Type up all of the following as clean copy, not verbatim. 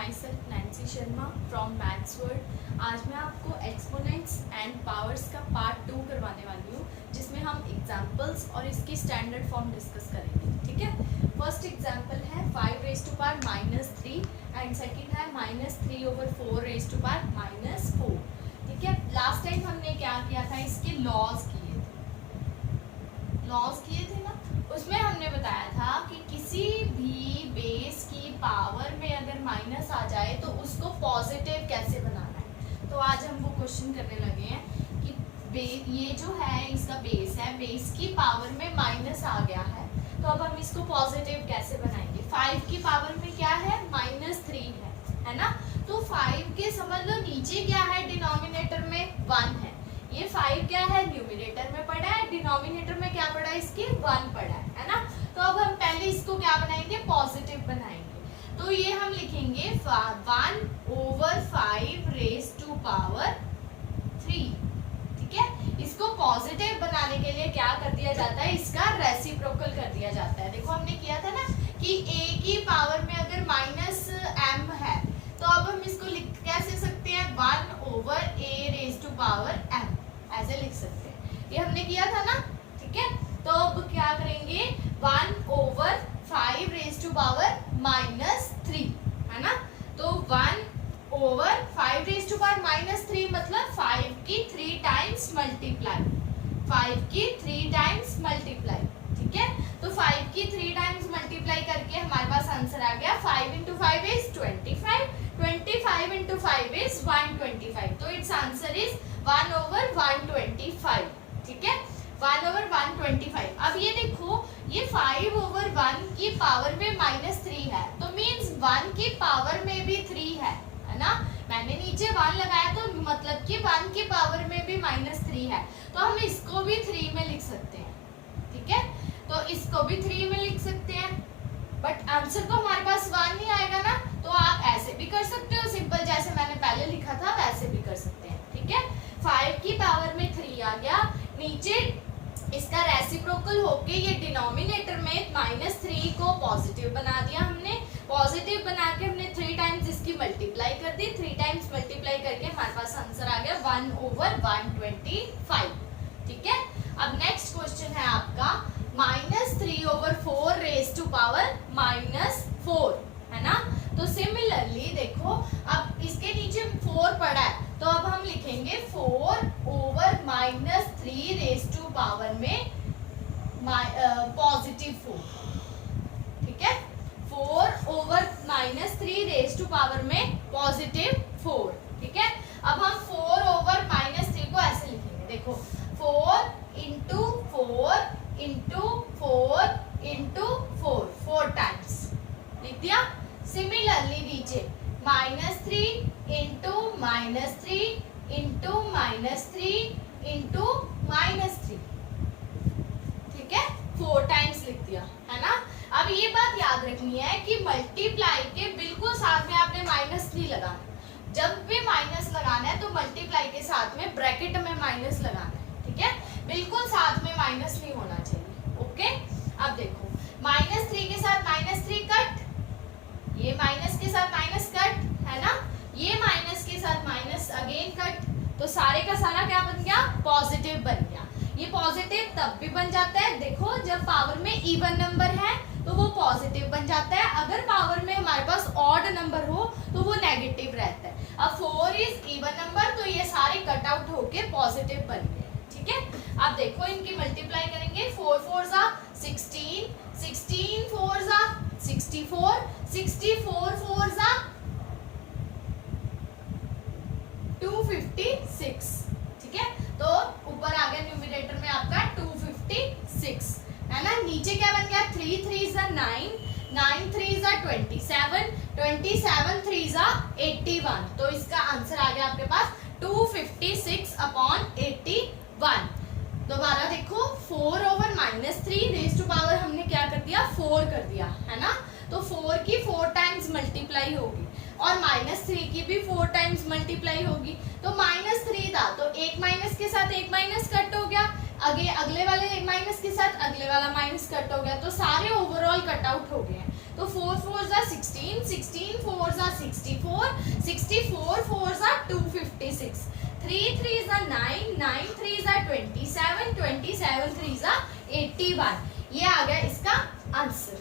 My self Nancy Sharma from maths world. आज मैं आपको एक्सपोनेंट्स एंड पावर्स का पार्ट 2 करवाने वाली हूँ, जिसमें हम एग्जाम्पल्स और इसकी स्टैंडर्ड फॉर्म डिस्कस करेंगे। ठीक है, फर्स्ट एग्जाम्पल है 5 raise to power -3 and second है -3/4 रेज़ टू पावर -4। ठीक है, लास्ट टाइम हमने क्या किया था, इसके लॉज किए थे ना। उसमें हमने बताया था कि किसी भी बेस की पावर में अगर माइनस आ जाए तो उसको पॉजिटिव कैसे बनाना है। तो आज हम वो क्वेश्चन करने लगे हैं कि ये जो है इसका बेस है, बेस की पावर में माइनस आ गया है, तो अब हम इसको पॉजिटिव कैसे बनाएंगे। 5 की पावर में क्या है, -3 है ना। तो 5 के समझ लो नीचे क्या है, डिनोमिनेटर में 1 है। ये 5 क्या है, न्यूमिनेटर में पड़ा है, डिनोमिनेटर में क्या पड़ा है, इसके 1 पड़ा है ना। तो अब हम पहले इसको क्या बनाएंगे, पॉजिटिव बनाएंगे। तो ये हम लिखेंगे 1/5 रेज़ टू पावर 3। ठीक है, इसको पॉजिटिव बनाने के लिए क्या कर दिया जाता है, इसका रेसिप्रोकल कर दिया जाता है। देखो हमने किया था ना कि a की पावर में अगर -m है, तो अब हम इसको लिख कैसे सकते हैं, 1/a rays to power m, ऐसे लिख सकते हैं। ये हमने किया था ना। ठीक है, तो अब क्या करेंगे, 1/5 रेज़ टू पावर -3 है ना। तो 1/5 रेज़ टू पावर -3 मतलब 5 की 3 टाइम्स मल्टीप्लाई, 5 की 3 टाइम्स मल्टीप्लाई। ठीक है, तो 5 की 3 टाइम्स मल्टीप्लाई करके हमारे पास आंसर आ गया 5 × 5 इज 25, 25 × 5 इज 125। तो इट्स आंसर इज 1/125। ठीक है, 1/125। अब ये देखो, ये 5/1 की पावर में -3 है, तो मीन्स 1 की पावर में भी 3 है ना। मैंने नीचे 1 लगाया तो मतलब कि 1 की पावर में भी -3 है, तो हम इसको भी 3 में लिख सकते हैं। ठीक है, तो इसको भी 3 में लिख सकते हैं, बट आंसर तो हमारे पास 1 नहीं आएगा ना। तो आप ऐसे भी कर सकते हो, सिंपल जैसे मैंने पहले लिखा था वैसे भी कर सकते हैं। ठीक है, 5 की पावर में 3 आ गया, नीचे इसका रेसिप्रोकल होके ये डिनोमिनेटर में -3 को पॉजिटिव बना दिया हमने। पॉजिटिव बना के हमने 3 टाइम्स इसकी मल्टीप्लाई कर दी, 3 टाइम्स मल्टीप्लाई करके हमारे पास आंसर आ गया 1/125। ठीक है, अब नेक्स्ट क्वेश्चन है आपका -3/4 रेज़ टू पावर -4 है ना। तो सिमिलरली देखो, अब इसके नीचे 4 पड़ा है, तो अब हम लिखेंगे 4/-3 रेज़ टू पावर में +4। ठीक है, 4/-3 रेज़ टू पावर में +4। ठीक है, अब हम 4/-3 को ऐसे लिखेंगे, देखो 4 × 4 × 4 × 4, 4 टाइम्स लिख दिया। सिमिलरली नीचे -3 × -3 × -3 × ठीक है, 4 टाइम्स लिख दिया है ना। अब ये बात याद रखनी है कि मल्टीप्लाई के बिल्कुल साथ में आपने माइनस नहीं लगाना। जब भी माइनस लगाना है तो मल्टीप्लाई के साथ में ब्रैकेट में माइनस लगाना है। ठीक है, बिल्कुल साथ में माइनस नहीं होना चाहिए। ओके, अब देखो -3 के साथ -3 कट, ये माइनस के साथ माइनस कट है ना, ये माइनस के साथ माइनस अगेन कट, तो सारे का सारा क्या बन गया, पॉजिटिव बन गया। ये पॉजिटिव तब भी बन जाता है, देखो जब पावर में इवन नंबर है तो वो पॉजिटिव बन जाता है, अगर पावर में हमारे पास ऑड नंबर हो तो वो नेगेटिव रहता है। अब 4 इज इवन नंबर, तो ये सारे कट आउट होके पॉजिटिव बन गए। ठीक है, अब देखो इनकी मल्टीप्लाई करेंगे, 4 4 16, 16 4 64, 64 4 256। ठीक है, तो ऊपर आ गया न्यूमरेटर में आपका 256 है ना। नीचे क्या बन गया, 3 3 9, 9 3 27, 27 3 81। तो इसका आंसर आ गया आपके पास 256/81। दोबारा देखो, 4/-3 रेज़ टू पावर हमने क्या कर दिया, 4 कर दिया है ना। तो 4 की 4 टाइम्स मल्टीप्लाई होगी और -3 की भी 4 टाइम्स मल्टीप्लाई होगी। तो -3 था तो एक माइनस के साथ एक माइनस कट हो गया, अगले वाले एक माइनस के साथ अगले वाला माइनस कट हो गया, तो सारे ओवरऑल कट आउट हो गए हैं। तो 4 4 16, 16 4 64, 64 4s are 256, 3 3s are 9, 9 3s are 27, 27 3s are 81. ये आ गया इसका आंसर.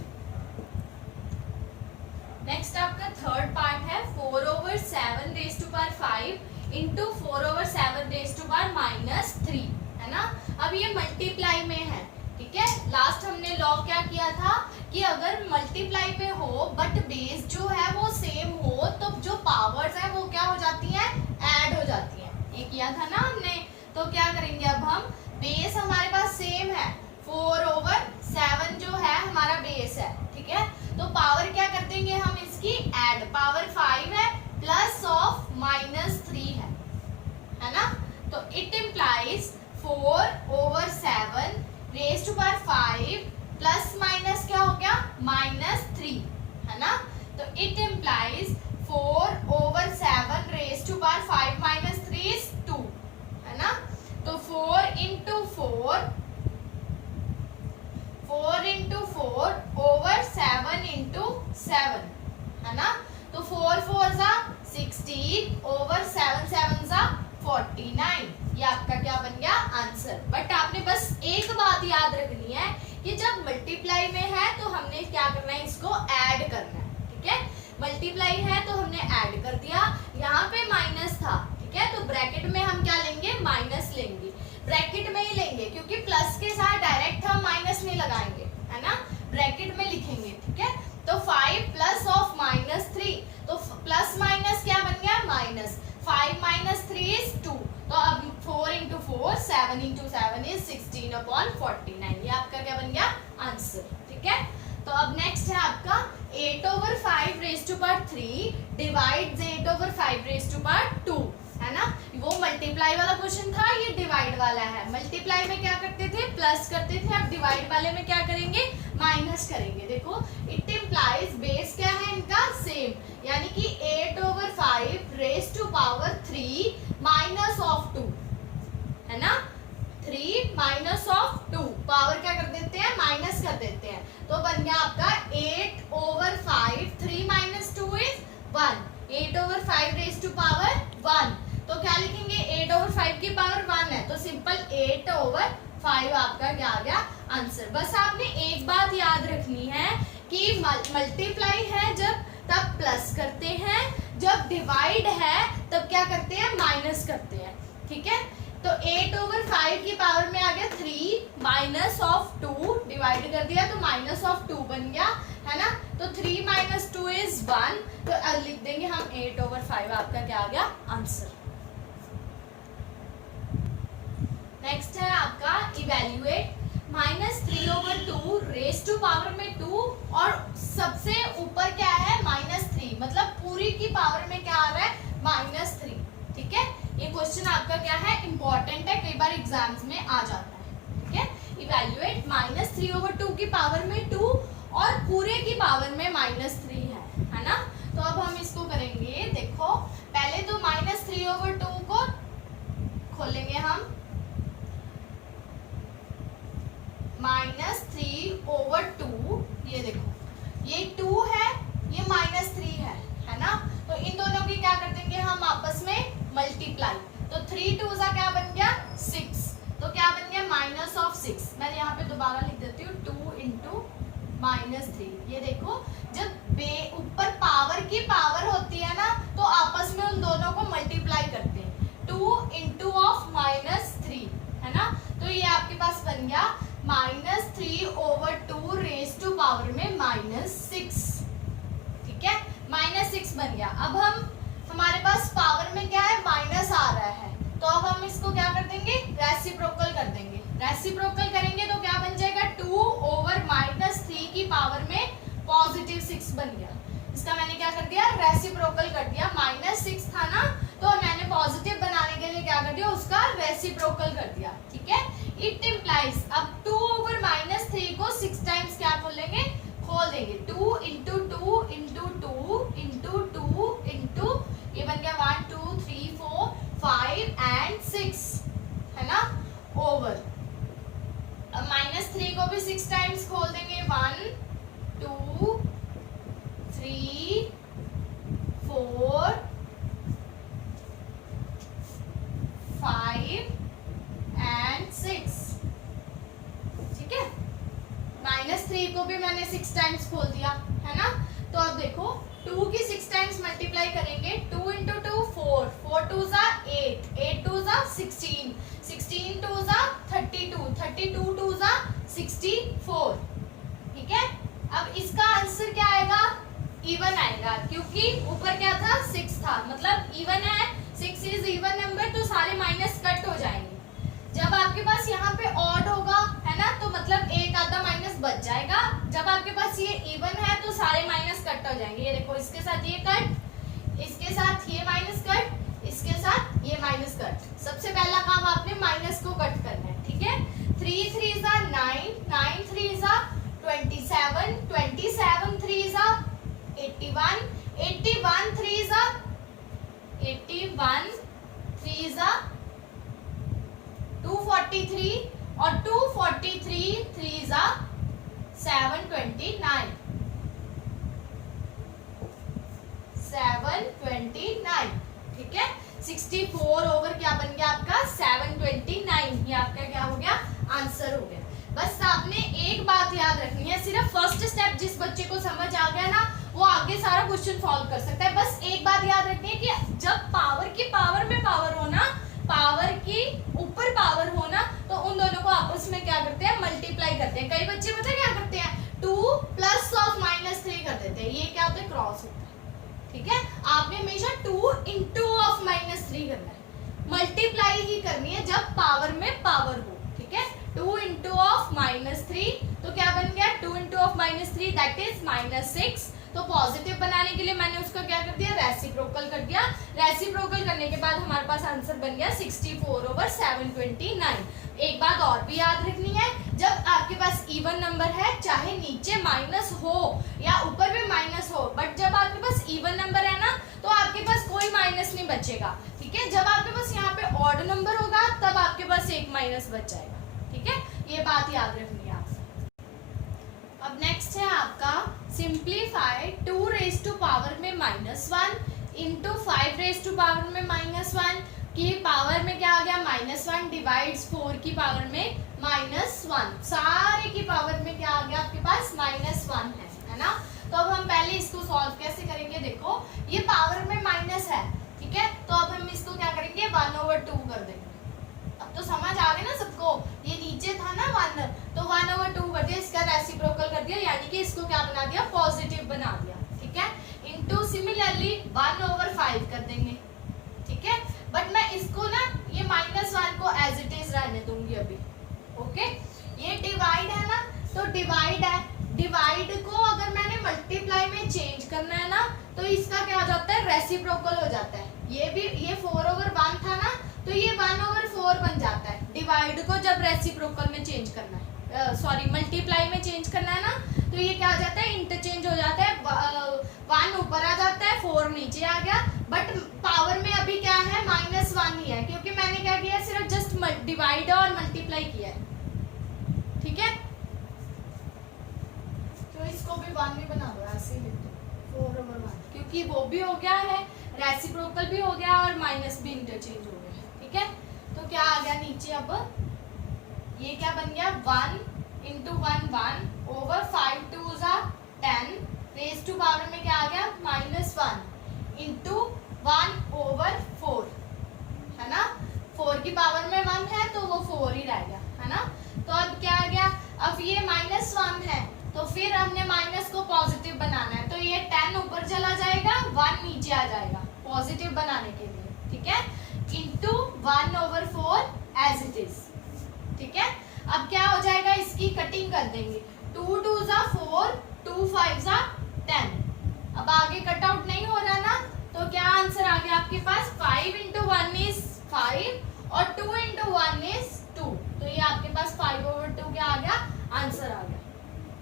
नेक्स्ट आपका थर्ड पार्ट है 4/7 raise to power 5 into 4/7 raise to power -3, है ना. अब ये मल्टीप्लाई में है, ठीक है. लास्ट हमने लॉ क्या किया था कि अगर मल्टीप्लाई पे हो बट बेस जो है वो सेम हो तो जो पावर्स है वो क्या हो जाती हैं, ऐड हो जाती हैं. ये किया था ना हमने. तो क्या करेंगे अब हम, बेस हमारे पास सेम है, 4/7 जो है हमारा बेस है, ठीक है. तो पावर क्या कर देंगे हम इसकी ऐड, पावर 5 है प्लस ऑफ -3 है ना. तो it implies 4/7 raise to power 5 plus minus क्या हो गया -3, है ना. तो it implies 4/7 raise to power 5 -3 is 2, है ना. तो 4 into 4 over 7 into 7, है ना. तो 4 4s are 16 over 7 7s are 49. ये आपका क्या बन गया आंसर. बट आपने बस एक बात याद रखनी है कि जब मल्टीप्लाई में है तो हमने क्या करना है, इसको ऐड करना है, ठीक है. मल्टीप्लाई है तो हमने ऐड कर दिया. यहाँ पे माइनस था, ठीक है. तो ब्रैकेट में हम क्या लेंगे, माइनस लेंगे. ब्रैकेट में ही लेंगे क्योंकि प्लस के साथ डायरेक्ट हम माइनस नहीं लगाएंगे, है ना. ब्रैकेट में लिखेंगे, ठीक है. तो 5 प्लस ऑफ -3, तो प्लस माइनस क्या बन गया माइनस. 5 -3 इज 2. तो अब 4 into 4 7 into 7 इज 16/49. ये आपका क्या बन गया आंसर, ठीक है. तो अब नेक्स्ट है आपका 8/5 raise to power 3 divides 8/5 raise to power 2, है ना. वो मल्टीप्लाई वाला क्वेश्चन था, ये डिवाइड वाला है. मल्टीप्लाई में क्या करते थे, प्लस करते थे. अब डिवाइड वाले में क्या करेंगे, माइनस करेंगे. देखो इट इम्प्लाइज बेस क्या है इनका सेम, यानी कि 8/5 raise to power 3 minus of 2, है ना. 3 माइनस ऑफ 2, पावर क्या कर देते हैं, माइनस कर देते हैं. तो बन गया आपका 8/5 3 - 2 इज 1. 8/5 raise to power 1. तो क्या लिखेंगे, 8/5 की पावर 1 है तो सिंपल 8/5 आपका क्या आ गया आंसर. बस आपने एक बात याद रखनी है कि मल्टीप्लाई है जब तब प्लस करते हैं, जब डिवाइड है तब क्या करते हैं, माइनस करते हैं, ठीक है. तो 8/5 की पावर में आ गया 3 माइनस ऑफ 2, डिवाइड कर दिया तो माइनस ऑफ 2 बन गया, है ना. तो 3 - 2 इज 1. तो अब लिख देंगे हम 8/5 आपका क्या आ गया आंसर. नेक्स्ट है आपका इवेल्युएट -3/2 रेज़ टू पावर में 2 और सबसे ऊपर क्या है -3, मतलब पूरी की पावर में क्या आ रहा है -3, ठीक है. ये क्वेश्चन आपका क्या है, इंपॉर्टेंट है, कई बार एग्जाम्स में आ जाता है, ठीक है. इवेल्युएट -3/2 की पावर में 2 और पूरे की पावर में -3 है ना. तो अब हम इसको करेंगे, देखो पहले तो -3/2 को खोलेंगे हम, -3/2, ये देखो ये 2 है, ये -3 है ना. तो इन दोनों की क्या कर देंगे हम आपस में मल्टीप्लाई. तो 3 2s क्या बन गया 6. तो क्या बन गया -6. मैं यहाँ पे दोबारा लिख देती हूँ 2 into -3. ये देखो जब ऊपर पावर की पावर होती है ना तो आपस में उन दोनों को मल्टीप्लाई करते हैं. 2 into -3, है ना. तो ये आपके पास बन गया -3/2 रेज़ टू पावर में -6, ठीक है. -6 बन गया. अब हमारे पास पावर में क्या है, माइनस आ रहा है, तो अब हम इसको क्या कर देंगे, रेसिप्रोकल कर देंगे. रेसिप्रोकल करेंगे तो क्या बन जाएगा, 2/-3 की पावर में +6 बन गया. इसका मैंने क्या कर दिया, रेसिप्रोकल कर दिया. -6 था ना तो मैंने पॉजिटिव बनाने के लिए क्या कर दिया, उसका रेसिप्रोकल कर दिया, ठीक है. इट इम्प्लाइज अब 2/-3 को 6 टाइम्स क्या खोलेंगे, खोल देंगे. 2 into 2 into 2 into 2 into, ये बन गया 1 2 3 4 5 and 6, है ना, ओवर. अब -3 को भी 6 टाइम्स खोल देंगे. 1 2 3 भी 6 टाइम्स मल्टीप्लाई करेंगे, 2 इंटू 2 4, 4 टू ज़ा 8, 8 टू ज़ा 16, 16 टू ज़ा 32, 32 टू ज़ा 64, ठीक है। अब इसका आंसर क्या आएगा, इवन आएगा, क्योंकि ऊपर क्या था 6 था, मतलब इवन है, 6 इज इवन नंबर, तो सारे माइनस कट हो जाएंगे। जब आपके पास यहाँ पे ऑड होगा, है ना, तो मतलब एक आधा माइनस बच जाएगा। जब आपके पास ये इवन है तो सारे माइनस कट हो जाएंगे। ये देखो, इसके साथ ये कट, इसके साथ ये माइनस कट, इसके साथ ये माइनस कट। सबसे पहला काम आपने माइनस को कट करना है, ठीक है। 3 3 ज़ा 9, 9 3 ज़ा 27, 27 3 ज़ा 81, 81 3 ज़ा 81 3 ज़ा 243 और 243 3 ज़ा 729, 729, ठीक है। 64 ओवर क्या बन गया आपका 729, ये आपका क्या हो गया, आंसर हो गया। बस आपने एक बात याद रखनी है, सिर्फ फर्स्ट स्टेप जिस बच्चे को समझ आ गया ना, वो आगे सारा क्वेश्चन सॉल्व कर सकता है। बस एक बात याद रखनी है कि जब पावर की पावर में पावर हो ना, पावर की ऊपर पावर हो ना, तो उन दोनों को आपस में क्या करते हैं, मल्टीप्लाई करते हैं। कई बच्चे पता है क्या करते हैं, 2 प्लस ऑफ -3 कर देते हैं, ये क्या होता है, क्रॉस होता है, ठीक है। आपने हमेशा 2 इंटू ऑफ -3 करना है, मल्टीप्लाई ही करनी है जब पावर में पावर हो, ठीक है। 2 इंटू ऑफ -3, तो क्या बन गया, 2 इंटू ऑफ -3 दैट इज -6। तो पॉजिटिव बनाने के लिए मैंने उसका क्या कर दिया, रेसिप्रोकल कर दिया। रेसिप्रोकल करने के बाद हमारे पास आंसर बन गया 64 ओवर 729। एक बात और भी याद रखनी है, जब आपके पास इवन नंबर है, चाहे नीचे माइनस हो या ऊपर में माइनस हो, बट जब आपके पास इवन नंबर है ना, तो आपके पास कोई माइनस नहीं बचेगा, ठीक है। जब आपके पास यहाँ पे ऑड नंबर होगा, तब आपके पास एक माइनस बच जाएगा, ठीक है। ये बात याद रखनी है आपसे। अब नेक्स्ट है आपका सिंप्लीफाई 2 रेज टू पावर में -1 इंटू 5 रेज टू पावर में -1 की पावर में क्या आ गया, -1 डिवाइड्स 4 की पावर में -1। सारे की पावर में क्या आ गया आपके पास, -1 है ना। तो अब हम पहले इसको सॉल्व कैसे करेंगे, देखो ये पावर में माइनस है, ठीक है। तो अब हम इसको क्या करेंगे, 1/2 कर देंगे। अब तो समझ आ गया ना सबको, ये नीचे था ना 1, तो 1/2 कर दिया, इसका रेसिप्रोकल कर दिया, यानी कि इसको क्या बना दिया, पॉजिटिव बना दिया, ठीक है। इनटू सिमिलरली 1/5 कर देंगे, ठीक है। बट मैं इसको ना ये -1 को एज इट इज रहने दूंगी अभी, ओके। ये डिवाइड है ना, तो डिवाइड है, डिवाइड को अगर मैंने मल्टीप्लाई में चेंज करना है ना, तो इसका क्या हो जाता है, रेसिप्रोकल हो जाता है। ये भी, ये 4/1 था ना, तो ये 1/4 बन जाता है। डिवाइड को जब रेसिप्रोकल में चेंज करना है, सॉरी मल्टीप्लाई में चेंज करना है ना, तो ये क्या हो जाता है, इंटरचेंज हो जाता है, 1 ऊपर आ जाता है, 4 नीचे आ गया। बट पावर में अभी क्या है, -1 ही है, क्योंकि मैंने क्या किया, सिर्फ जस्ट डिवाइड और मल्टीप्लाई किया है, ठीक है। तो इसको भी 1 भी बना दो, ऐसे ही लिख दो 4/1, क्योंकि वो भी हो गया है, रेसिप्रोकल भी हो गया और माइनस भी इंटरचेंज हो गया, ठीक है। तो क्या आ गया नीचे, अब ये क्या बन गया, 1 इंटू 1 ओवर 5 2 ज़ा 10 रेज टू पावर में क्या आ गया, -1 इंटू 1/4, है ना। 4 की पावर में 1 है, तो वो 4 ही रह गया, है ना। तो अब क्या आ गया, अब ये -1 है, तो फिर हमने माइनस को पॉजिटिव बनाना है, तो ये 10 ऊपर चला जाएगा, 1 नीचे आ जाएगा पॉजिटिव बनाने के लिए, ठीक है। इंटू 1/4 एज इट इज, ठीक है। अब क्या हो जाएगा, इसकी कटिंग कर देंगे, 2 2 ज़ा 4, 2 5 ज़ा 10। अब आगे कट आउट नहीं हो रहा ना, तो क्या आंसर आ गया आपके पास, 5 इंटू 1 इज 5 और 2 इंटू 1 इज 2, तो ये आपके पास 5/2 क्या आ गया, आंसर आ गया,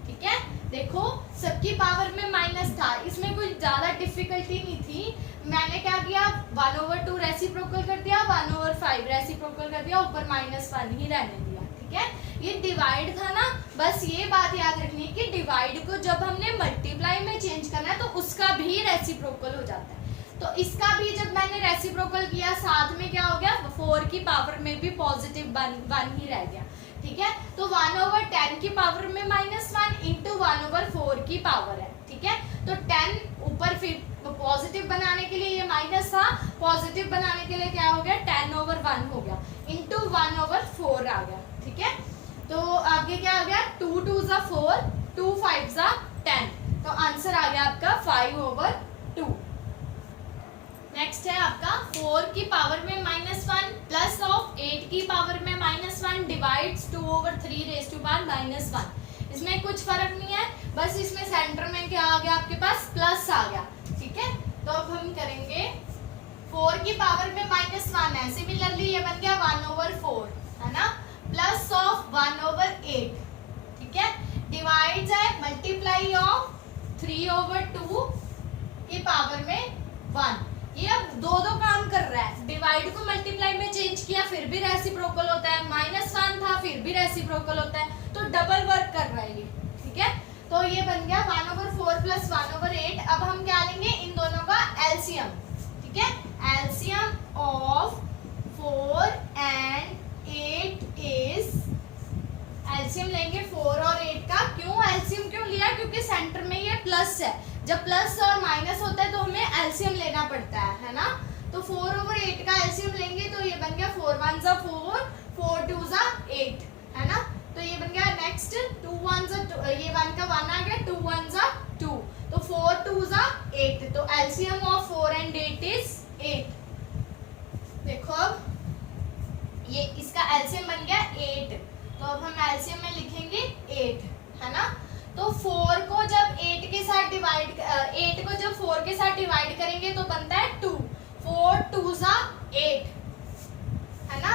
ठीक है। देखो सबकी पावर में माइनस था, इसमें कुछ ज्यादा डिफिकल्टी नहीं थी। मैंने क्या किया, 1/2 रेसिप्रोकल कर दिया, 1/5 रेसिप्रोकल कर दिया, ऊपर -1 ही रहने दिया, ठीक है। ये डिवाइड था ना, बस ये बात याद रखनी है कि डिवाइड को जब हमने मल्टीप्लाई में चेंज करना है, तो उसका भी रेसिप्रोकल हो जाता है। तो इसका भी जब मैंने रेसिप्रोकल किया, साथ में क्या हो गया, 4 की पावर में भी पॉजिटिव 1 ही रह गया, ठीक है। तो 1/10 की पावर में -1 इंटू 1/4 की पावर है, ठीक है। तो 10 ऊपर फिर पॉजिटिव बनाने के लिए ये माइनस था, पॉजिटिव बनाने के लिए क्या हो गया 10/1 हो गया, इंटू 1/4 आ गया। ठीक है, तो आगे क्या आ गया 2 2 ज़ा 4, 2 5 ज़ा 10, तो आंसर आ गया आपका 5/2। नेक्स्ट है आपका 4 की पावर में -1 प्लस ऑफ 8 की पावर में -1 डिवाइड्स 2/3 रेज़ टू पावर -1। इसमें कुछ फर्क नहीं है, बस इसमें सेंटर में क्या आ गया आपके पास प्लस आ गया। ठीक है, तो अब हम करेंगे 4 की पावर में -1 है, सिमिलरली ये बन गया 1/4 है ना, प्लस ऑफ 1/8। ठीक है, डिवाइड है मल्टीप्लाई ऑफ 3/2 की पावर में 1। ये अब दो काम कर रहा है, डिवाइड को मल्टीप्लाई में चेंज किया फिर भी रेसिप्रोकल होता है, -1 था फिर भी रेसिप्रोकल होता है, तो डबल वर्क कर रहा है ये। ठीक है, तो ये बन गया 1/4 प्लस 1/8। अब हम क्या लेंगे इन दोनों का एलसीएम। ठीक है, LCM of 4 and 8 is, LCM लेंगे 4 और 8 का। क्यों एलसीएम क्यों लिया, क्योंकि सेंटर में ये प्लस है, जब प्लस और माइनस होता है तो हमें एलसीएम लेना पड़ता है ना। तो 4/8 का एलसीएम लेंगे तो ये बन गया 4 1 ज़ा 4, 4 2 ज़ा 8 है ना, तो ये बन गया। नेक्स्ट 2 1 ज़ा, ये 1 का 1 आ गया, 2 1 ज़ा 2, तो 4 2 ज़ा 8, तो एलसीएम ऑफ 4 एंड 8 इज 8। देखो अब ये इसका एलसीएम बन गया 8, तो अब हम एलसीएम में लिखेंगे 8 है ना। तो 4 को जब 8 के साथ डिवाइड, 8 को जब 4 के साथ डिवाइड करेंगे तो बनता है 2, 4 2 ज़ा 8 है ना।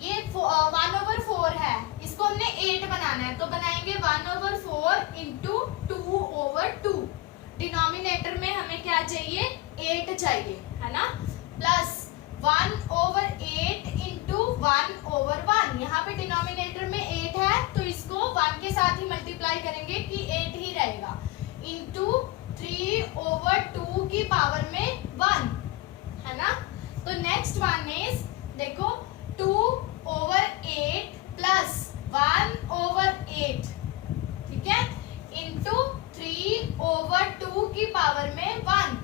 ये 1/4 है, इसको हमने 8 बनाना है, तो बनाएंगे 1/4 इंटू 2/2। डिनोमिनेटर में हमें क्या चाहिए 8 चाहिए है ना, प्लस 1/8 इंटू 1/1। यहाँ पे डिनोमिनेटर में 8 है तो इसको 1 के साथ ही मल्टीप्लाई करेंगे कि 8 ही रहेगा, इंटू 3/2 की पावर में 1 है ना। तो नेक्स्ट वन इज देखो 2/8 प्लस 1/8। ठीक है, इंटू 3/2 की पावर में 1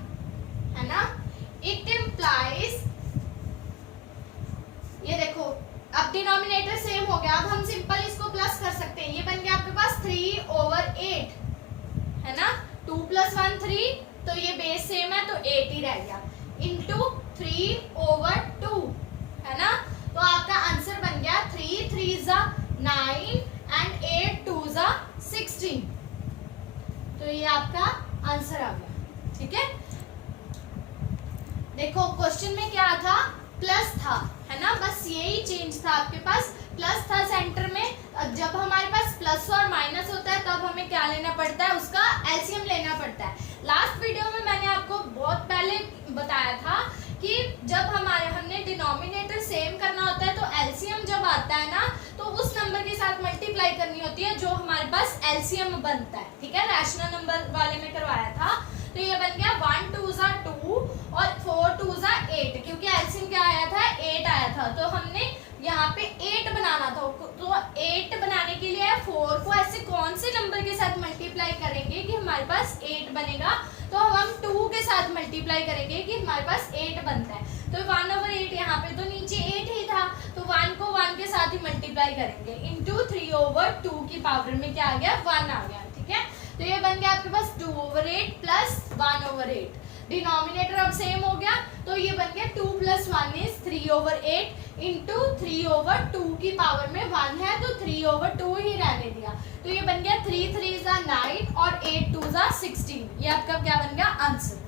है ना। इट इम्प्लाइज, ये देखो अब डिनोमिनेटर सेम हो गया, अब हम सिंपल इसको प्लस कर सकते हैं, ये बन गया आपके पास 3/8 है ना, 2 + 1 3, तो ये बेस सेम है तो 8 ही रह गया, इंटू 3/2 है ना। तो आपका आंसर बन गया 3 3 ज़ा 9 एंड 8 2 ज़ा 16, तो ये आपका आंसर आ गया। ठीक है, देखो क्वेश्चन में क्या था, प्लस था है ना, बस यही चेंज था आपके पास, प्लस था सेंटर में। जब हमारे पास प्लस और माइनस होता है तब हमें क्या लेना पड़ता है, उसका एलसीएम लेना पड़ता है। लास्ट वीडियो में मैंने आपको बहुत पहले बताया था कि जब हमने डिनोमिनेटर सेम करना होता है तो एलसीएम जब आता है ना तो उस नंबर के साथ मल्टीप्लाई करनी होती है जो हमारे पास एलसीएम बनता है। ठीक है, रैशनल नंबर वाले में करवाया था, तो ये बन गया 1 2 ज़ा 2 और 4 2 ज़ा 8, क्योंकि एलसीएम क्या आया था 8 आया था, तो हमने यहाँ पे 8 बनाना था। तो 8 बनाने के लिए 4 को ऐसे कौन से नंबर के साथ मल्टीप्लाई करेंगे कि हमारे पास 8 बनेगा, तो हम 2 के साथ मल्टीप्लाई करेंगे कि हमारे पास 8 बनता है। तो 1/8 यहाँ पे तो नीचे 8 ही था, तो 1 को 1 के साथ ही मल्टीप्लाई करेंगे, इंटू 3/2 की पावर में क्या आ गया 1 आ गया। ठीक है, तो ये बन गया आपके पास 2/8 प्लस 1/8। डिनोमिनेटर अब सेम हो गया, तो ये बन गया 2 + 1 इज 3/8 इंटू 3/2 की पावर में 1 है तो 3/2 ही रहने दिया, तो ये बन गया 3 3 ज़ा 9 और 8 2 ज़ा 16। ये आपका क्या बन गया आंसर।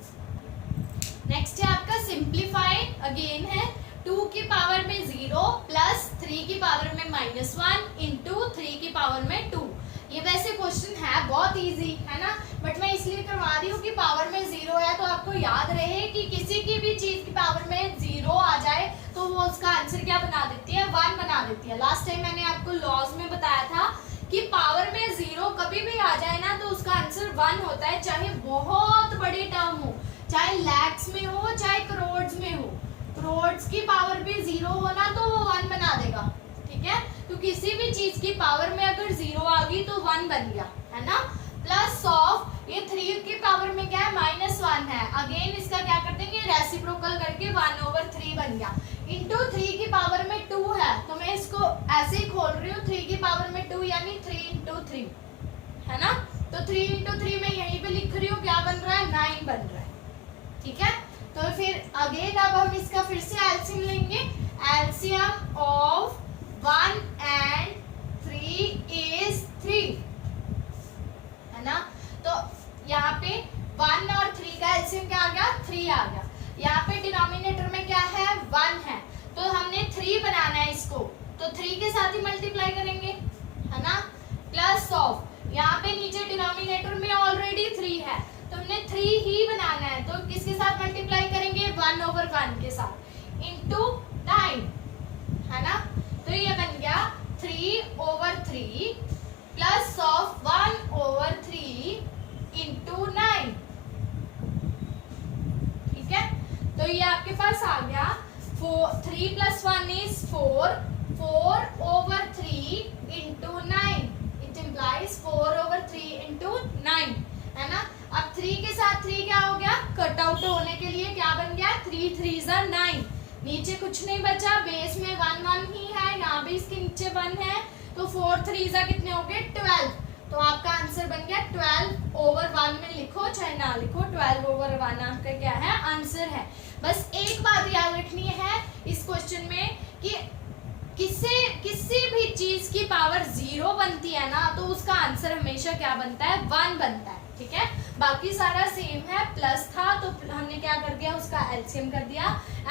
नेक्स्ट है आपका सिंप्लीफाई अगेन है, 2 की पावर में 0 प्लस 3 की पावर में -1 इंटू 3 की पावर में 2। ये वैसे क्वेश्चन है बहुत इजी है ना, बट मैं इसलिए करवा रही हूँ कि पावर में 0 है तो आपको याद रहे कि किसी की भी चीज की पावर में 0 आ जाए तो वो उसका आंसर क्या बना देती है 1 बना देती है। लास्ट टाइम मैंने आपको लॉज में बताया था कि पावर में 0 कभी भी आ जाए ना तो उसका आंसर 1 होता है, चाहे बहुत बड़ी टर्म हो, चाहे लैक्स में हो चाहे करोड़ में हो। करोड़ की पावर भी 0 हो ना तो वो 1 बना देगा। ठीक है, तो किसी भी चीज की पावर में अगर 0 आ गई तो 1 बन गया है ना। प्लस ऑफ ये 3 की पावर में क्या है ऐसे ही खोल रही हूँ 3 की पावर में 2 यानी 3 इंटू 3 है ना। तो 3 इंटू 3 में यहीं पे लिख रही हूँ, क्या बन रहा है 9 बन रहा है, ठीक है। तो फिर अगेन अब हम इसका फिर से एलसीएम लेंगे। एलसीएम ऑफ 1 एंड 3 इज 3, है ना। तो यहाँ पे 1 और 3 का एलसीएम क्या आ गया 3 आ गया। यहाँ पे डिनोमिनेटर में क्या है 1 है, तो हमने 3 बनाना है इसको, तो 3 के साथ ही मल्टीप्लाई करेंगे, है ना। प्लस ऑफ यहाँ पे नीचे डिनोमिनेटर में ऑलरेडी 3 है, तो हमने 3 ही बनाना है, तो किसके साथ मल्टीप्लाई करेंगे 1/1 के साथ इंटू 9, है ना। तो ये बन गया 3/3 प्लस ऑफ 1/3 इंटू 9, ठीक है। तो ये आपके पास आ गया 3 + 1 is 4, 4/3 into 9, it implies 4/3 into 9, है ना। अब 3 के साथ 3 क्या हो गया कट आउट होने के लिए क्या बन गया 3 3 9, नीचे कुछ नहीं बचा, बेस में 1 1 ही है, यहाँ भी इसके नीचे 1 है, तो 4 3 कितने हो गए 12। तो आपका आंसर बन गया 12/1 में लिखो चाहे ना लिखो, 12/1 आपका क्या है आंसर है। बस एक बात याद रखनी है इस क्वेश्चन में कि किसी भी चीज की पावर 0 बनती है ना, तो उसका आंसर हमेशा क्या बनता है 1 बनता है, ठीक है। बाकी सारा सेम है, प्लस था तो हमने क्या कर दिया उसका एलसीएम कर दिया।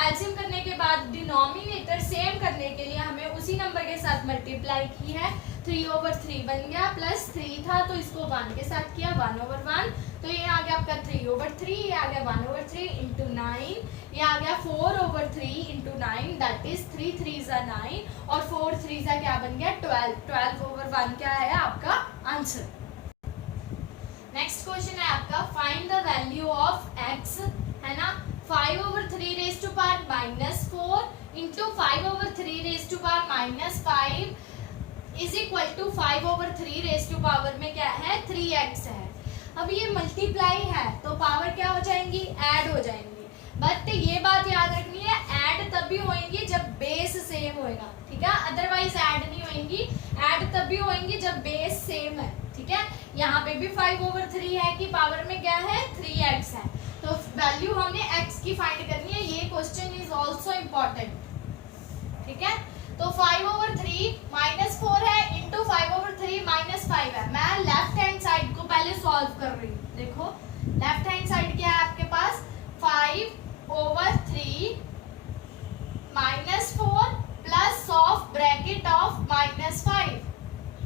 एलसीएम करने के बाद डिनोमिनेटर सेम करने के लिए हमें उसी नंबर के साथ मल्टीप्लाई की है, 3/3 बन गया, प्लस 3 था तो इसको 1 के साथ किया 1/1, तो ये आ गया आपका 3/3, ये आ गया 1/3 इंटू 9, ये आ गया 4/3 इंटू 9, दैट इज 3 3 9 और 4 3 क्या बन गया 12, 12/1 क्या है आपका आंसर। नेक्स्ट क्वेश्चन है आपका find the value of x, है ना। 5/3 raise to power -4 into 5/3 raise to power -5 is equal to 5/3 raise to power में क्या है 3x है। अब ये मल्टीप्लाई है तो पावर क्या हो जाएंगी ऐड हो जाएंगी, बट ये बात याद रखनी है ऐड तभी होएंगी जब बेस सेम होएगा, ठीक है, अदरवाइज ऐड नहीं होएंगी। ऐड तभी होएंगी जब बेस सेम है, ठीक है। यहाँ पे भी 5/3 है कि पावर में क्या है 3x है, तो वैल्यू हमने x की फाइंड करनी है। ये क्वेश्चन इज आल्सो इम्पोर्टेंट, ठीक है। तो 5/3 -4 है इंटू 5/3 -5 है। मैं लेफ्ट हैंड साइड को पहले सॉल्व कर रही हूँ। देखो लेफ्ट हैंड साइड क्या है आपके पास 5/3 -4 प्लस ऑफ ब्रैकेट ऑफ -5,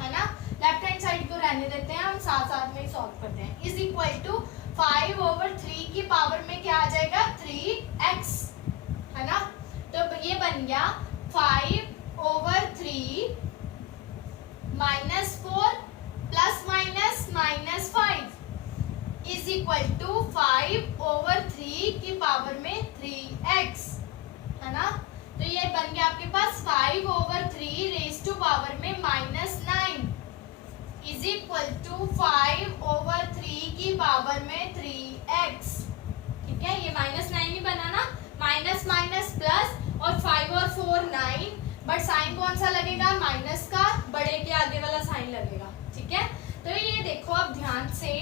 है ना। लेफ्ट हैंड साइड को रहने देते हैं, हम साथ साथ में ही सॉल्व करते हैं, इज इक्वल टू 5/3 की पावर में क्या आ जाएगा 3x, है ना। तो ये बन गया 5/3 -4 प्लस -5 इज इक्वल टू 5/3 की पावर में 3x, है ना। तो ये बन गया आपके पास 5/3 रेज़ टू पावर में -9 इज इक्वल टू 5/3 की पावर में 3x, ठीक है। ये -9 ही बना ना, माइनस माइनस प्लस और 5 और 4 9, बट साइन कौन सा लगेगा माइनस का, बड़े के आगे वाला साइन लगेगा, ठीक है। तो ये देखो अब ध्यान से,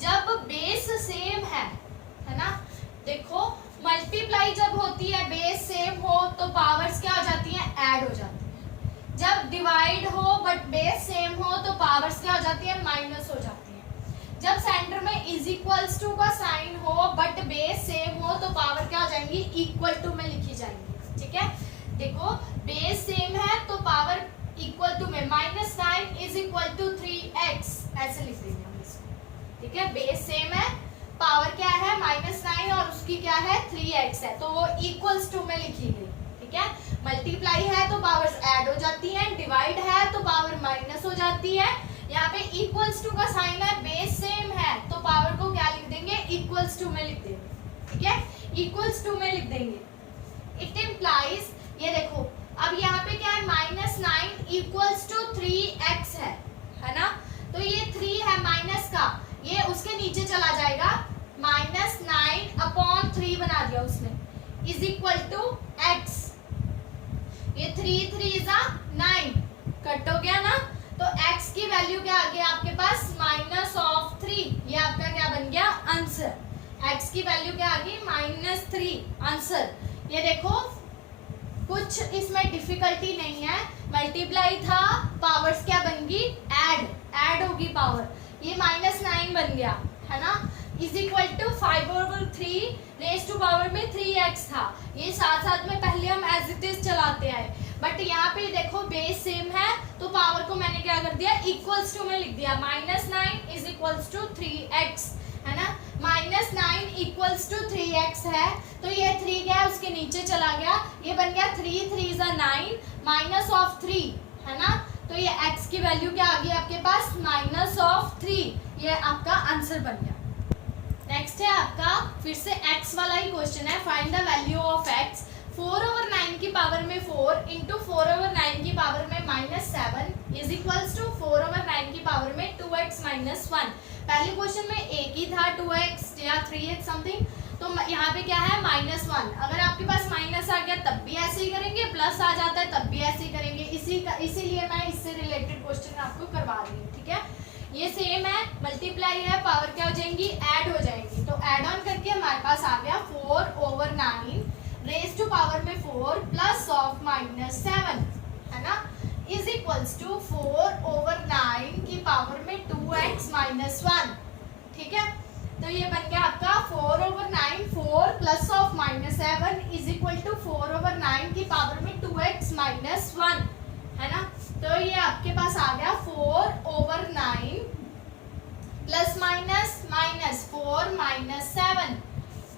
जब बेस सेम है ना, देखो मल्टीप्लाई जब होती है बेस सेम हो तो पावर्स क्या हो जाती हैं ऐड हो जाती है। जब डिवाइड हो बट बेस सेम हो तो पावर्स क्या हो जाती है माइनस हो जाती है। जब सेंटर में इज इक्वल्स टू का साइन हो बट बेस सेम हो तो पावर क्या हो जाएंगी इक्वल टू में लिखी जाएंगी, ठीक है। देखो बेस सेम है तो पावर इक्वल टू में -9 इज इक्वल टू 3x ऐसे लिख देंगे हम इसको, ठीक है। बेस सेम है, पावर क्या है -9 और उसकी क्या है 3x है, तो वो इक्वल्स टू में लिखी गई, ठीक है। मल्टीप्लाई है तो पावर्स ऐड हो जाती हैं, डिवाइड है तो पावर माइनस हो जाती है। यहाँ पे इक्वल्स टू का साइन है, बेस सेम है तो पावर को क्या लिख देंगे इक्वल्स टू में लिख देंगे, ठीक है, इक्वल्स टू में लिख देंगे। इट इम्प्लाइज, ये देखो अब यहाँ पे क्या है -9 इक्वल्स टू 3x है ना। तो ये 3 है माइनस का, ये उसके नीचे चला जाएगा, -9/3 बना दिया उसने, इज इक्वल टू x। ये 3 3 9, की वैल्यू क्या आ गई -3 आंसर। ये देखो कुछ इसमें डिफिकल्टी नहीं है, मल्टीप्लाई था, पावर्स क्या बन गई ऐड होगी पावर, ये -9 बन गया है ना, is equal to 5/3 raise to power में 3x था। ये साथ साथ में पहले हम एज इट इज चलाते आए, बट यहाँ पे देखो बेस सेम है तो पावर को मैंने क्या कर दिया इक्वल्स टू में लिख दिया, -9 इज इक्वल्स टू 3x है ना, -9 इक्वल्स टू 3x है तो ये 3 क्या है उसके नीचे चला गया, ये बन गया 3 3 9 -3 है ना, तो ये x की वैल्यू क्या आ गई आपके पास -3, ये आपका आंसर बन गया। नेक्स्ट है आपका फिर से x वाला ही क्वेश्चन है, find the value of x 4/9 की पावर में 4 इंटू 4/9 की पावर में -7 इज इक्वल्स टू 4/9 की पावर में 2x - 1। पहले क्वेश्चन में एक ही था 2x या 3x समथिंग, तो यहाँ पे क्या है -1। अगर आपके पास माइनस आ गया तब भी ऐसे ही करेंगे, प्लस आ जाता है तब भी ऐसे ही करेंगे, इसीलिए मैं इससे रिलेटेड क्वेश्चन आपको करवा रही हूँ। ठीक है, ये सेम है, मल्टीप्लाई है, पावर क्या हो जाएंगी ऐड हो जाएंगी, तो ऐड ऑन करके हमारे पास आ गया 4/9 रेज टू पावर में 4 प्लस ऑफ -7 है ना, इज इक्वल्स टू 4/9 की पावर में 2x - 1। ठीक है, तो ये बन गया आपका 4/9 4 plus of -7 is equal to 4/9 की पावर में 2x - 1 है ना, तो ये आपके पास आ गया 4/9 प्लस माइनस 4 - 7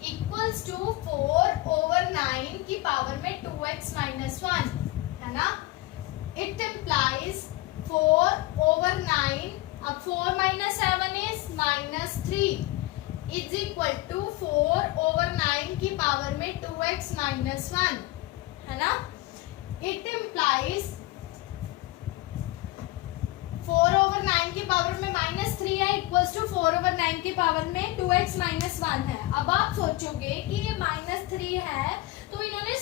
इक्वल्स टू 4/9 की पावर में 2x - 1 है ना, इट इम्प्लाइज 4/9, अब 4 - 7 इज -3 इज इक्वल टू 4/9 की पावर में 2x - 1 है ना, इट इम्प्लाइज 4/9 की पावर में -3 है इक्वल्स टू 4/9 की पावर में 2x - 1 है। अब आप सोचोगे कि ये -3 है तो इन्होंने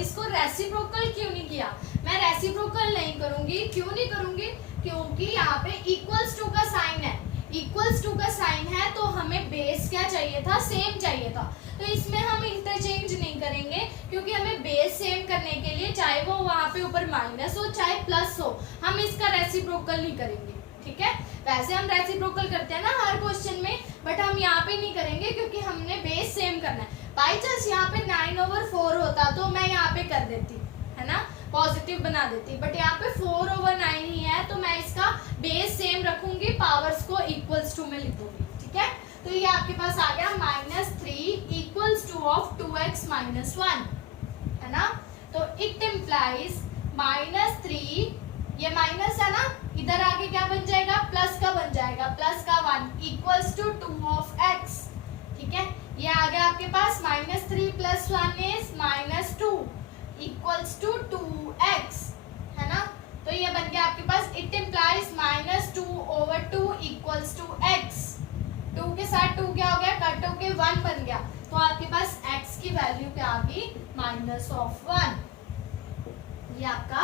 इसको रेसिप्रोकल क्यों नहीं किया, मैं रेसिप्रोकल नहीं करूंगी, क्यों नहीं करूंगी, क्योंकि यहाँ पे इक्वल्स टू का साइन है, इक्वल्स टू का साइन है तो हमें बेस क्या चाहिए था सेम चाहिए था, तो इसमें हम इंटरचेंज नहीं करेंगे क्योंकि हमें बेस सेम करने के लिए चाहे वो वहाँ पे ऊपर माइनस हो चाहे प्लस हो, हम इसका रेसिप्रोकल नहीं करेंगे। ठीक है, वैसे हम रेसिप्रोकल करते हैं ना हर क्वेश्चन में, बट हम यहाँ पे नहीं करेंगे क्योंकि हमने बेस सेम करना है। बाई चांस यहाँ पे 9/4 होता तो मैं यहाँ पे कर देती है ना, पॉजिटिव बना देती, बट यहाँ पे 4/9 ही है तो मैं इसका बेस सेम रखूंगी, पावर्स को इक्वल्स टू में लिख दूंगी। ठीक है, तो ये आपके पास आ गया -3 इक्वल्स टू ऑफ 2x - 1 है ना, तो इट इम्प्लाइज -3, ये माइनस है ना, इधर आके क्या बन जाएगा प्लस का बन जाएगा, प्लस का 1 इक्वल्स टू 2 ऑफ x। ठीक है, ये आ गया आपके पास -3 + 1 इज -2 इक्वल्स टू 2x है ना, तो ये बन गया आपके पास it implies -2/2 equals to x। 2 के साथ 2 क्या हो गया कट होके 1 बन गया, तो आपके पास x की वैल्यू क्या आ गई -1, ये आपका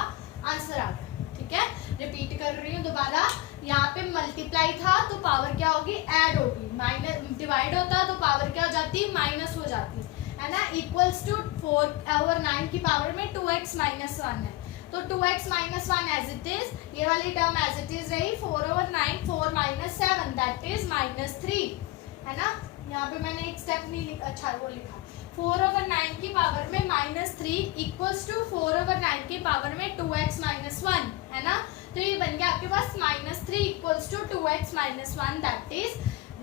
आंसर आ गया। ठीक है, रिपीट कर रही हूँ दोबारा, यहाँ पे मल्टीप्लाई था तो पावर क्या होगी ऐड होगी, माइनस डिवाइड होता तो पावर क्या हो जाती माइनस हो जाती है ना, इक्वल्स टू 4/9 की पावर में 2x - 1 है, तो 2x - 1 एज इट इज, ये वाली टर्म एज इट इज रही, 4/9 4 - 7 दैट इज -3 है ना, यहाँ पे मैंने एक स्टेप नहीं लिखा, अच्छा वो लिखा 4/9 की पावर में -3 इक्वल्स टू 4/9 की पावर में 2x - 1 है ना, तो ये बन गया आपके पास -3 equals to 2x - 1 that is,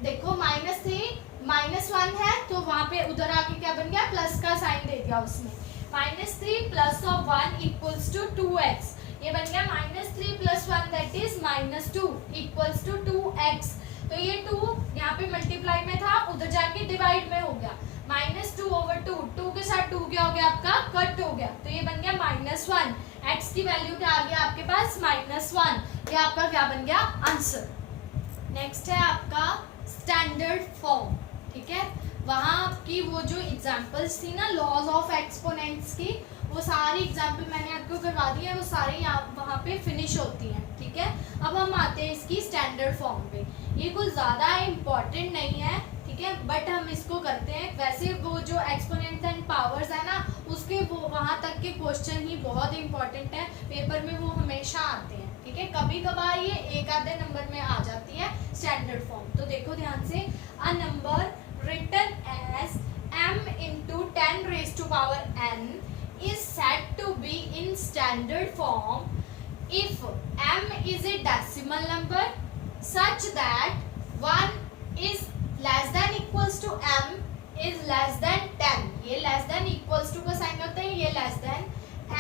देखो -3 -1 है तो वहां पे उधर आके क्या बन गया प्लस का साइन दे दिया उसमें, -3 plus of 1 equals to 2x, ये बन गया -3 + 1 that is -2 equals to 2x, तो ये 2 यहाँ पे मल्टीप्लाई में था उधर जाके डिवाइड में हो गया, -2/2, 2 के साथ 2 क्या हो गया आपका कट हो गया, तो ये बन गया -1, x की वैल्यू क्या आ गया आपके पास -1, ये आपका क्या बन गया आंसर। नेक्स्ट है आपका स्टैंडर्ड फॉर्म। ठीक है, वहाँ आपकी वो जो एग्जांपल्स थी ना लॉज ऑफ एक्सपोनेंट्स की, वो सारी एग्जांपल मैंने आपको करवा दी है, वो सारी यहाँ वहाँ पे फिनिश होती हैं। ठीक है, अब हम आते हैं इसकी स्टैंडर्ड फॉर्म पे, ये कुछ ज़्यादा इम्पोर्टेंट नहीं है। ठीक ठीक है, बट हम इसको करते हैं वैसे, वो जो एक्सपोनेंट्स एंड पावर्स है ना, उसके वो वहाँ तक के क्वेश्चन ही बहुत इंपॉर्टेंट है, पेपर में वो हमेशा आते हैं, ठीक है। कभी कभार ये एक आधे नंबर में आ जाती है स्टैंडर्ड फॉर्म। तो देखो ध्यान से, a number written as m into 10 raised to power n is said to be in standard form if m is a decimal number such that 1 is less than equals to m is less than 10, ये less than equals to का sign होता है, ये less than,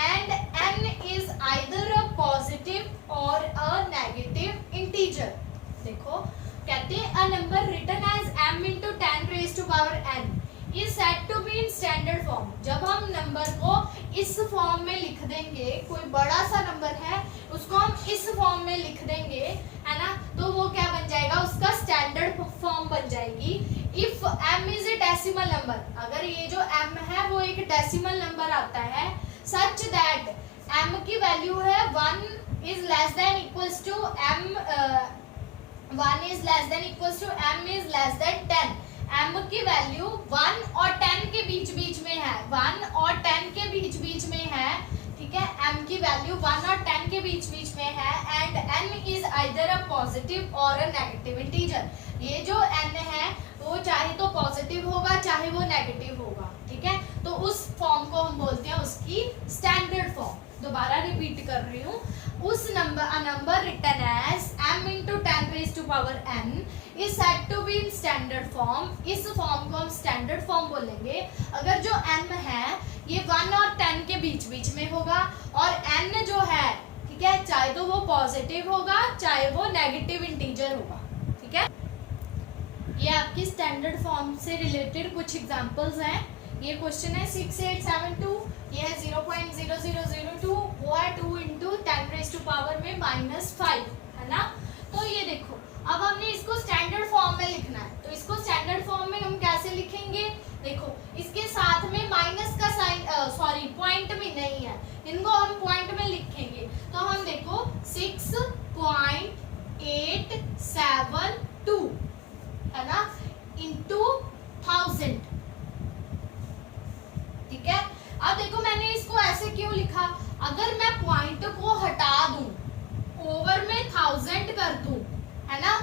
and n is either a positive or a negative integer। देखो कहते हैं a number written as m into 10 raised to power n is said to be in standard form। जब हम number को इस फॉर्म में लिख देंगे, कोई बड़ा सा नंबर है उसको हम इस फॉर्म में लिख देंगे, है ना, तो वो क्या बन जाएगा, उसका स्टैंडर्ड फॉर्म बन जाएगी। If m is a decimal number, अगर ये जो m है वो एक डेसिमल नंबर आता है, सच दैट m की वैल्यू है 1 is less than equals to m 1 is less than equals to m is less than 10, m की वैल्यू 1 और 10 के बीच बीच में है, 1 और 10 के बीच बीच में है, ठीक है, m की वैल्यू 1 और 10 के बीच बीच में है, and n is either a positive or a negative integer। ये जो n है वो चाहे तो पॉजिटिव होगा चाहे वो नेगेटिव होगा, ठीक है, तो उस फॉर्म को हम बोलते हैं उसकी स्टैंडर्ड फॉर्म। दोबारा रिपीट कर रही हूँ, उस number a number written as m into 10 raised to power n is said to be in standard form। इस फॉर्म को हम स्टैंडर्ड फॉर्म बोलेंगे अगर जो m है ये 1 और 10 के बीच बीच में होगा, और n जो है, ठीक है, चाहे तो वो पॉजिटिव होगा चाहे वो नेगेटिव इंटीजर होगा, ठीक है। ये आपकी स्टैंडर्ड फॉर्म से रिलेटेड कुछ एग्जांपल्स हैं। ये क्वेश्चन है 6872, ये है 0.0002, वो है 2 into 10 raised to power में -5, है ना। तो ये देखो, अब हमने इसको स्टैंडर्ड फॉर्म में लिखना है, तो इसको स्टैंडर्ड फॉर्म में हम कैसे लिखेंगे, देखो इसके साथ में माइनस का साइन, सॉरी पॉइंट में नहीं है, इनको हम पॉइंट में लिखेंगे। तो हम देखो 6.872, है ना, into 1000, ठीक है। अब देखो मैंने इसको ऐसे क्यों लिखा, अगर मैं पॉइंट को हटा दूं, ओवर में 1000 कर दूं, है ना,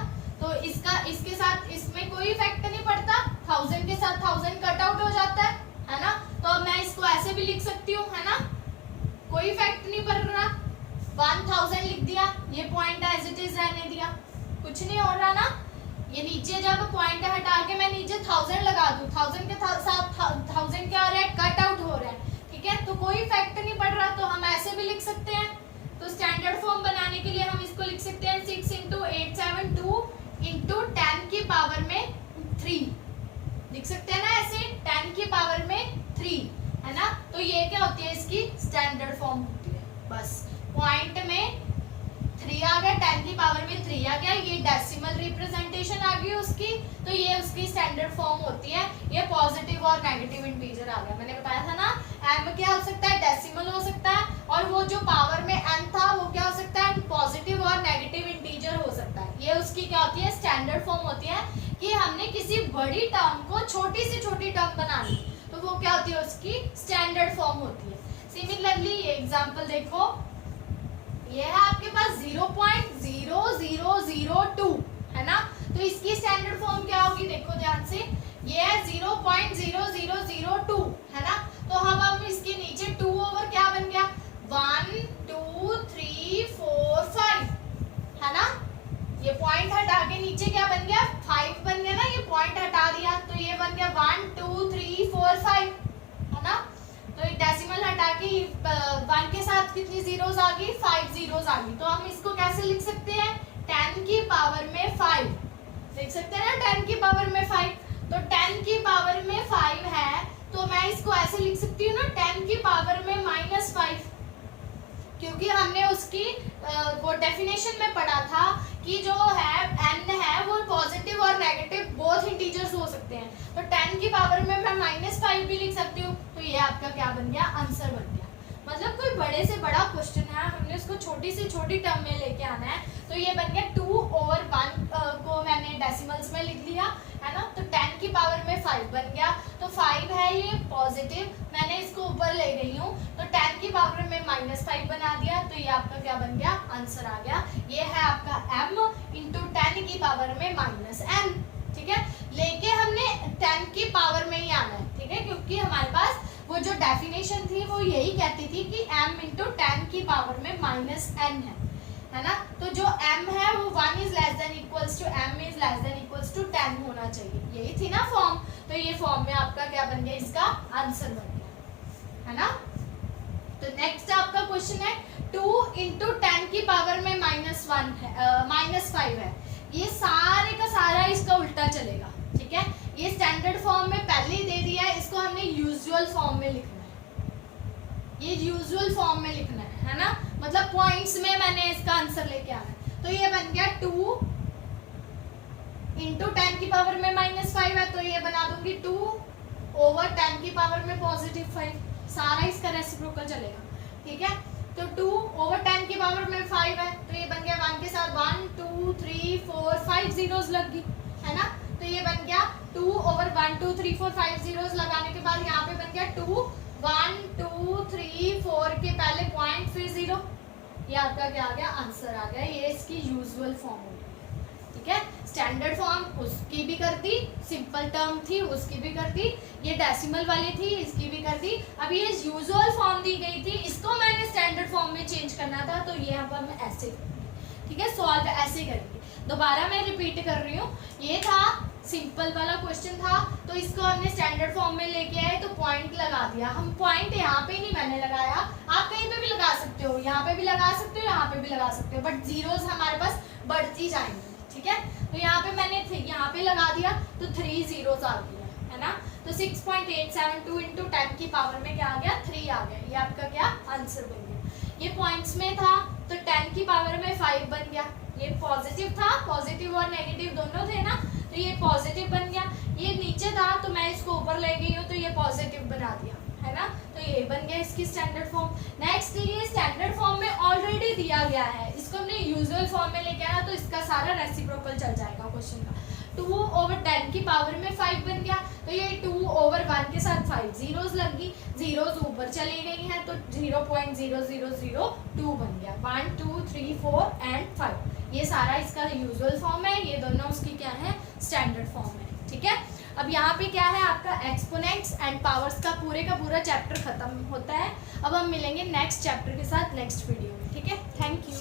तो इसके साथ इसमें कोई इफेक्ट नहीं पड़ता, 1000 के साथ 1000 कट आउट हो जाता है ना। तो अब मैं इसको ऐसे भी लिख सकती हूँ, है ना, कोई इफेक्ट नहीं पड़ रहा, 1000 लिख दिया, ये पॉइंट एज इट इज रहने दिया, कुछ नहीं हो रहा ना। ये नीचे जब पॉइंट हटा के मैं नीचे 1000 लगा दूं, 1000 के साथ 1000 क्या हो रहा है, कट आउट हो रहा है, ठीक है, तो कोई इफेक्ट नहीं पड़ रहा, तो हम ऐसे भी लिख सकते हैं। तो स्टैंडर्ड फॉर्म बनाने के लिए हम इसको लिख सकते हैं 6 into 872 into 10 की पावर में 3, लिख सकते हैं ना ऐसे, 10 की पावर में 3, है ना। तो ये क्या होती है, इसकी स्टैंडर्ड फॉर्म होती है। बस पॉइंट में 3 आ गया, 10 की पावर में 3 आ गया, ये डेसिमल रिप्रेजेंटेशन आ गई उसकी, तो ये उसकी स्टैंडर्ड फॉर्म होती है। ये पॉजिटिव और नेगेटिव इंटीजर आ गया, मैंने बताया था ना, m क्या हो सकता है, डेसिमल हो सकता है, और वो जो पावर में n था वो क्या हो सकता है, पॉजिटिव और नेगेटिव इंटीजर हो सकता है। ये उसकी क्या होती है, स्टैंडर्ड फॉर्म होती है, कि हमने किसी बड़ी टर्म को छोटी से छोटी टर्म बनानी, तो वो क्या होती है, उसकी स्टैंडर्ड फॉर्म होती है। सिमिलरली ये एग्जाम्पल देखो, ये है आपके पास 0.0002, है ना, तो इसकी स्टैंडर्ड फॉर्म क्या होगी, देखो ध्यान से, ये है 0.0002, है ना, तो हम इसके नीचे 2 ओवर क्या बन गया, 1 2 3 4 5, है ना, ये पॉइंट हटा के नीचे क्या बन गया, 5 बन गया ना, ये पॉइंट हटा दिया तो ये बन गया 1 2 3 4 5, है ना। तो एक डेसिमल हटा के 1 के साथ कितनी जीरोस आ गई, 5 जीरोस आ गई, तो हम इसको कैसे लिख सकते हैं, 10 की पावर में 5 लिख सकते हैं ना, 10 की पावर में 5, तो 10 की पावर में 5 है, तो मैं इसको ऐसे लिख सकती हूँ ना, 10 की पावर में -5, क्योंकि हमने उसकी वो डेफिनेशन में पढ़ा था कि जो है n है वो पॉजिटिव और नेगेटिव बोथ इंटीजर्स हो सकते हैं, तो 10 की पावर में मैं -5 भी लिख सकती हूँ, तो ये आपका क्या बन गया, आंसर बन गया। मतलब कोई बड़े से बड़ा क्वेश्चन है, हमने उसको छोटी से छोटी टर्म में लेके आना है, तो ये बन गया 2/1 को मैंने डेसिमल्स में लिख लिया, है ना, तो 10 10 की पावर में 5 बन गया, तो 5 है ये पॉजिटिव, मैंने इसको ऊपर ले गई हूँ, तो 10 की पावर में -5 बना दिया, तो ये आपका क्या बन गया, आंसर आ गया। ये है आपका m इंटू 10 की पावर में -n, ठीक है। लेके हमने 10 की पावर में ही आना है, ठीक है, क्योंकि हमारे पास वो जो डेफिनेशन थी वो यही कहती थी कि m इंटू 10 की पावर में -n है ना। तो जो m है वो 1 is less than equals to m is less than equals to 10 होना चाहिए, यही थी ना फॉर्म। तो ये फॉर्म में आपका क्या बन गया, इसका आंसर बन गया, है ना। तो नेक्स्ट आपका क्वेश्चन है 2 इंटू 10 की पावर में -1 है, -5 है। ये सारे का सारा इसका उल्टा चलेगा, ठीक है। ये स्टैंडर्ड फॉर्म में पहले ही दे दिया है, इसको हमने यूजुअल फॉर्म में लिखना है, ये यूजुअल फॉर्म में लिखना है ना, मतलब पॉइंट्स में मैंने इसका आंसर लेके आना है। तो ये बन गया 2 इंटू 10 की पावर में -5 है, तो ये बना दूंगी 2 ओवर 10 की पावर में +5, सारा इसका रेसिप्रोकल चलेगा, ठीक है। तो 2 ओवर 10 की पावर में 5 है, तो ये बन गया 1 के साथ 1 2 3 4 5 जीरोस लग गई, है ना। तो ये बन गया 2 ओवर 1 2 3 4 5 जीरोस लगाने के बाद यहाँ पे बन गया 2 1 2 3 4 के पहले पॉइंट फिर 0, ये आपका क्या आ गया, आंसर आ गया। ये इसकी यूजुअल फॉर्म हो गई, ठीक है। स्टैंडर्ड फॉर्म उसकी भी कर दी, सिंपल टर्म थी उसकी भी कर दी, ये डेसिमल वाली थी इसकी भी कर दी। अब ये यूजुअल फॉर्म दी गई थी, इसको मैंने स्टैंडर्ड फॉर्म में चेंज करना था, तो ये यहाँ पर मैं ऐसे करूँगी, ठीक है, सॉल्व ऐसे करेंगे। दोबारा मैं रिपीट कर रही हूँ, ये था सिंपल वाला क्वेश्चन था, तो इसको हमने स्टैंडर्ड फॉर्म में लेके आए, तो पॉइंट लगा दिया। हम पॉइंट यहाँ पे नहीं मैंने लगाया, आप कहीं पे भी लगा सकते हो, यहाँ पे भी लगा सकते हो, यहाँ पे भी लगा सकते हो, बट जीरोस हमारे पास बढ़ती जाएंगी, ठीक है। तो यहाँ पे मैंने यहाँ पे लगा दिया, तो 3 जीरोस आ गया, है ना। तो 6.872 इंटू 10 की पावर में क्या आ गया, 3 आ गया, ये आपका क्या आंसर बन गया। ये पॉइंट्स में था, तो 10 की पावर में 5 बन गया, ये पॉजिटिव था, पॉजिटिव और नेगेटिव दोनों थे ना, तो ये पॉजिटिव बन गया। ये नीचे था तो मैं इसको ऊपर ले गई हूँ, तो ये पॉजिटिव बना दिया, है ना। तो ये बन गया इसकी स्टैंडर्ड फॉर्म। नेक्स्ट ये स्टैंडर्ड फॉर्म में ऑलरेडी दिया गया है, इसको हमने यूजुअल फॉर्म में लेके आना, तो इसका सारा रेसिप्रोकल चल जाएगा क्वेश्चन का। 2 ओवर 10 की पावर में 5 बन गया, तो ये 2 ओवर 1 के साथ 5 जीरोस लग गई, जीरोस ऊपर चली गई हैं, तो 0.0002 बन गया। 1 2 3 4 एंड 5, ये सारा इसका यूजुअल फॉर्म है, ये दोनों उसकी क्या है, स्टैंडर्ड फॉर्म है, ठीक है। अब यहाँ पे क्या है आपका एक्सपोनेंट्स एंड पावर्स का पूरा चैप्टर खत्म होता है। अब हम मिलेंगे नेक्स्ट चैप्टर के साथ नेक्स्ट वीडियो में, ठीक है। Thank you.